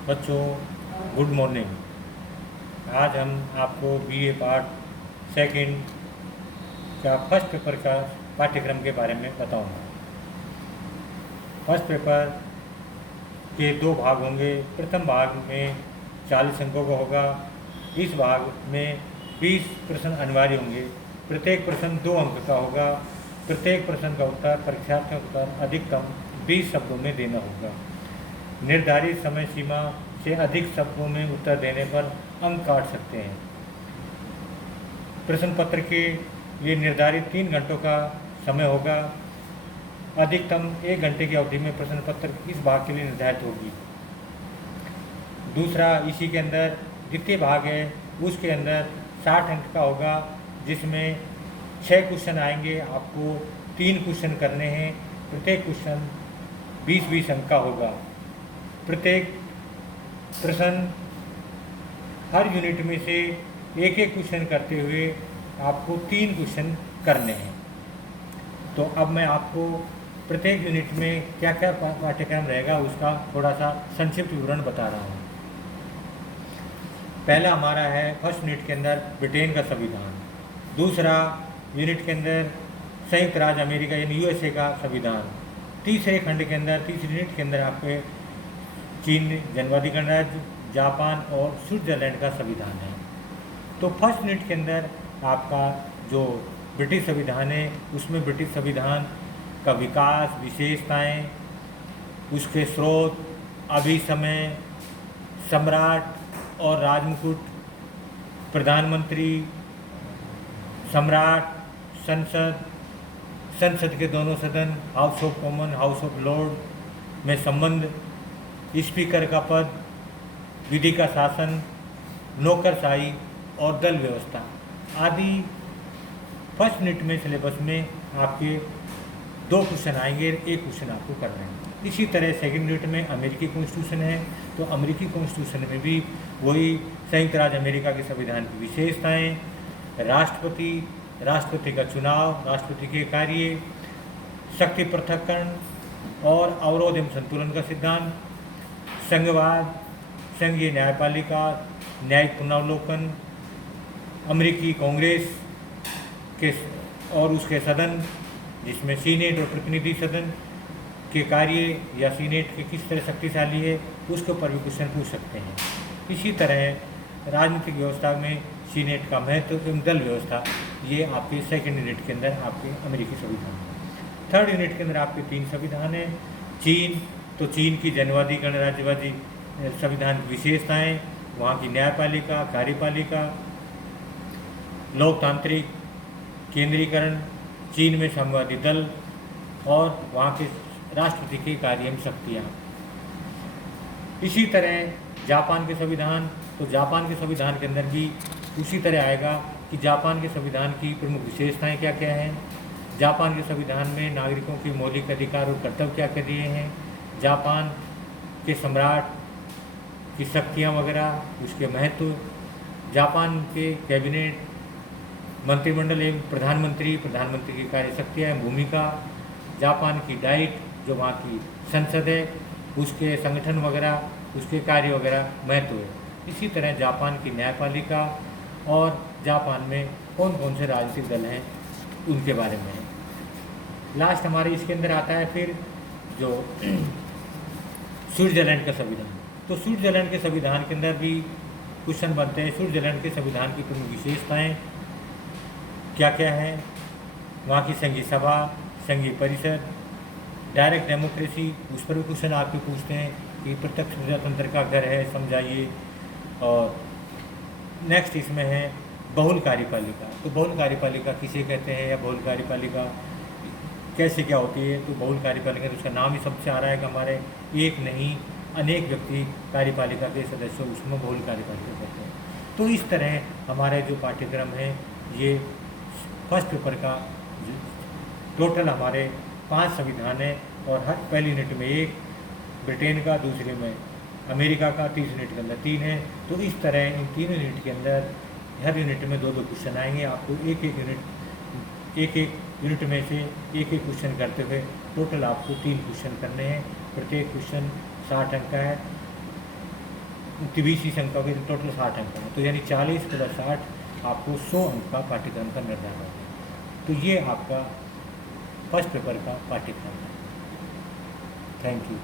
बच्चों, good morning. आज हम आपको बीए पार्ट सेकंड का फर्स्ट पेपर का पाठ्यक्रम के बारे में बताऊंगा। फर्स्ट पेपर के दो भाग होंगे। प्रथम भाग में 40 अंकों का होगा। इस भाग में 20 प्रश्न अनिवार्य होंगे। प्रत्येक प्रश्न 2 अंक का होगा। प्रत्येक प्रश्न का उत्तर परीक्षार्थी का उत्तर अधिकतम 20 शब्दों में देना होगा। निर्धारित समय सीमा से अधिक शब्दों में उत्तर देने पर अंक काट सकते हैं। प्रश्न पत्र के लिए निर्धारित 3 घंटों का समय होगा। अधिकतम 1 घंटे की अवधि में प्रश्न पत्र इस भाग के लिए निर्धारित होगी। दूसरा, इसी के अंदर द्वितीय भाग है, उसके अंदर 60 अंक का होगा, जिसमें 6 क्वेश्चन आएंगे। आपको 3 क्वेश्चन करने हैं। प्रत्येक क्वेश्चन 20-20 अंक का होगा। प्रत्येक प्रश्न हर यूनिट में से एक एक क्वेश्चन करते हुए आपको 3 क्वेश्चन करने हैं। तो अब मैं आपको प्रत्येक यूनिट में क्या क्या पाठ्यक्रम रहेगा उसका थोड़ा सा संक्षिप्त विवरण बता रहा हूँ। पहला हमारा है फर्स्ट यूनिट के अंदर ब्रिटेन का संविधान। दूसरा यूनिट के अंदर संयुक्त राज्य अमेरिका यानी यूएसए का संविधान। तीसरे खंड के अंदर, तीसरे यूनिट के अंदर आपके चीन, जनवादी गणराज्य, जापान और स्विट्जरलैंड का संविधान है। तो फर्स्ट यूनिट के अंदर आपका जो ब्रिटिश संविधान है, उसमें ब्रिटिश संविधान का विकास, विशेषताएं, उसके स्रोत, अभिसमय, सम्राट और राजमुकुट, प्रधानमंत्री, सम्राट, संसद, संसद के दोनों सदन, house of common, house of Lord में संबंध, स्पीकर का पद, विधि का शासन, नौकरशाही और दल व्यवस्था आदि फर्स्ट यूनिट में सिलेबस में आपके 2 क्वेश्चन आएंगे, 1 क्वेश्चन आपको करना है। इसी तरह सेकंड यूनिट में अमेरिकी कॉन्स्टिट्यूशन है, तो अमेरिकी कॉन्स्टिट्यूशन में भी वही संयुक्त राज्य अमेरिका के संविधान की विशेषताएं, राष्ट्रपति, राष्ट्रपति का चुनाव, राष्ट्रपति के कार्य, शक्ति पृथक्करण और अवरोध एवं संतुलन का सिद्धांत, संघवाद, संघीय न्यायपालिका, न्यायिक पुनरावलोकन, अमेरिकी कांग्रेस के और उसके सदन, जिसमें सीनेट और प्रतिनिधि सदन के कार्य या सीनेट के किस तरह शक्तिशाली है, उसके ऊपर भी क्वेश्चन पूछ सकते हैं। इसी तरह राजनीतिक व्यवस्था में सीनेट का महत्व एवं दल व्यवस्था, ये आपके सेकेंड यूनिट के अंदर आपके अमेरिकी संविधान है। थर्ड यूनिट के अंदर आपके 3 संविधान हैं। चीन, तो चीन की जनवादी गणराज्यवादी संविधान की विशेषताएं, वहाँ की न्यायपालिका, कार्यपालिका, लोकतांत्रिक केंद्रीकरण, चीन में साम्यवादी दल और वहाँ के राष्ट्रपति की कार्य एवं शक्तियाँ। इसी तरह जापान के संविधान, तो जापान के संविधान के अंदर भी उसी तरह आएगा कि जापान के संविधान की प्रमुख विशेषताएं क्या क्या हैं, जापान के संविधान में नागरिकों के मौलिक अधिकार और कर्तव्य क्या क्या दिए हैं, जापान के सम्राट की शक्तियाँ वगैरह, उसके महत्व, जापान के कैबिनेट, मंत्रिमंडल एवं प्रधानमंत्री, प्रधानमंत्री की कार्य शक्तियाँ एवं भूमिका, जापान की डाइट जो वहाँ की संसद है, उसके संगठन वगैरह, उसके कार्य वगैरह महत्व है। इसी तरह जापान की न्यायपालिका और जापान में कौन कौन से राजनीतिक दल हैं उनके बारे में है। लास्ट हमारे इसके अंदर आता है फिर जो स्विट्जरलैंड का संविधान। तो स्विट्जरलैंड के संविधान के अंदर भी क्वेश्चन बनते हैं। स्विट्जरलैंड के संविधान की प्रमुख विशेषताएं क्या क्या है, वहाँ की संघीय सभा, संघीय परिषद, डायरेक्ट डेमोक्रेसी, उस पर भी क्वेश्चन आपके पूछते हैं कि प्रत्यक्ष प्रजातंत्र का घर है, समझाइए। और नेक्स्ट इसमें है बहुल कार्यपालिका। तो बहुल कार्यपालिका किसे कहते हैं या बहुल कार्यपालिका कैसे क्या होती है। तो बहुल कार्यपालिका, तो उसका नाम ही सबसे आ रहा है कि हमारे एक नहीं अनेक व्यक्ति कार्यपालिका के सदस्य, उसमें बहुल कार्यपालिका कहते हैं। तो इस तरह हमारे जो पाठ्यक्रम है, ये फर्स्ट पेपर का टोटल हमारे 5 संविधान है और हर पहली यूनिट में 1 ब्रिटेन का, दूसरे में अमेरिका का, तीसरे यूनिट के अंदर 3 है। तो इस तरह इन 3 यूनिट के अंदर हर यूनिट में 2-2 क्वेश्चन आएंगे। आपको एक एक यूनिट में से एक क्वेश्चन करते हुए टोटल आपको 3 क्वेश्चन करने हैं। प्रत्येक क्वेश्चन 60 अंक का है। 20 अंक का, टोटल 60 अंक है, तो यानी 40 + 60 आपको 100 अंक का पाठ्यक्रम का निर्धारण होगा। तो ये आपका फर्स्ट पेपर का पाठ्यक्रम है। Thank you.